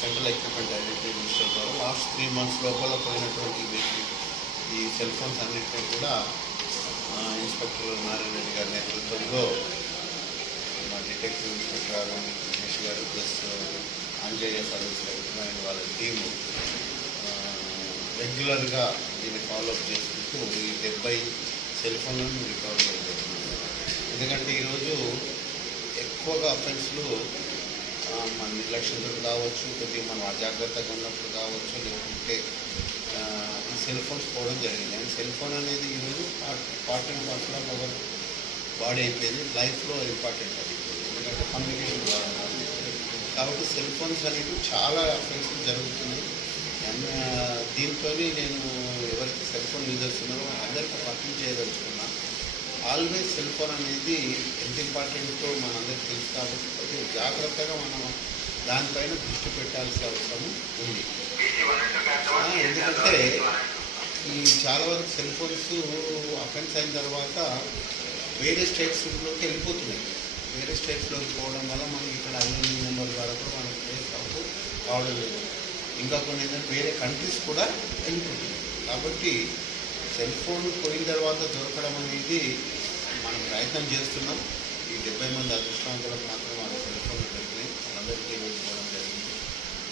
Central equipment identity register ద్వారా last 3 months లోపల పోయినటువంటి ఈ సెల్ ఫోన్స్ అన్నింటినీ కూడా ఇన్స్పెక్టర్ నారాయణ రెడ్డి గారి నేతృత్వంలో మా డిటెక్టివ్ ఇన్స్పెక్టర్ గారు దినేష్ గారు ప్లస్ అంజయ్య సర్వీస్ అండ్ వాళ్ళ టీము రెగ్యులర్గా దీన్ని ఫాలోఅప్ చేసుకుంటూ ఈ 70 సెల్ ఫోన్లను రికవర్ చేయబోతున్నాం. ఎందుకంటే ఈరోజు ఎక్కువగా అఫెన్స్లు మన నిర్లక్ష్యంతో కావచ్చు, కొద్దిగా మనం అజాగ్రత్తగా ఉన్నప్పుడు కావచ్చు, లేకుంటే ఈ సెల్ ఫోన్స్ పోవడం జరిగింది. అండ్ సెల్ ఫోన్ అనేది ఈరోజు part and parcel of our body అయిపోయింది, లైఫ్లో ఇంపార్టెంట్ అది. ఎందుకంటే కమ్యూనికేషన్ కాబట్టి సెల్ ఫోన్స్ అనేవి చాలా అఫెన్స్లు జరుగుతున్నాయి. దీంతో నేను ఎవరికి సెల్ ఫోన్ యూజర్స్ ఉన్నారో అందరికీ అప్పీల్ చేయదలుచుకున్నా, ఆల్వేస్ సెల్ ఫోన్ అనేది ఎంత ఇంపార్టెంటో మనందరికీ తెలుసు కాబట్టి కొద్దిగా జాగ్రత్తగా మనం దానిపైన దృష్టి పెట్టాల్సిన అవసరం ఉంది. ఎందుకంటే ఈ చాలా వరకు సెల్ ఫోన్స్ అఫెన్స్ అయిన తర్వాత వేరే స్టేట్స్లోకి వెళ్ళిపోతున్నాయి. వేరే స్టేట్స్లోకి పోవడం వల్ల మనకి ఇక్కడ ఐఎన్ఈ నెంబర్ ద్వారా కూడా మనకు ట్రేస్ కావడం లేదు. ఇంకా కొన్ని ఏంటంటే వేరే కంట్రీస్ కూడా వెళ్ళిపోతున్నాయి. కాబట్టి సెల్ ఫోన్ పోయిన తర్వాత దొరకడం అనేది మనం ప్రయత్నం చేస్తున్నాం. ఈ 70 మంది అదృష్టవంతులకు మాత్రం వాళ్ళ సెల్ ఫోన్లు దొరికినాయి, వాళ్ళందరికీ వెళ్ళిపోవడం జరిగింది.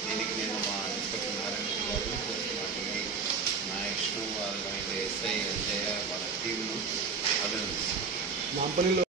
దీనికి నేను మా ఇన్స్పెక్టర్ నారాయణ రెడ్డి గారు ప్లస్ మా టీవీ నాయక్ వాళ్ళ ఎస్ఐ అంజయ్య వాళ్ళ టీంను అభినందిస్తున్నాను.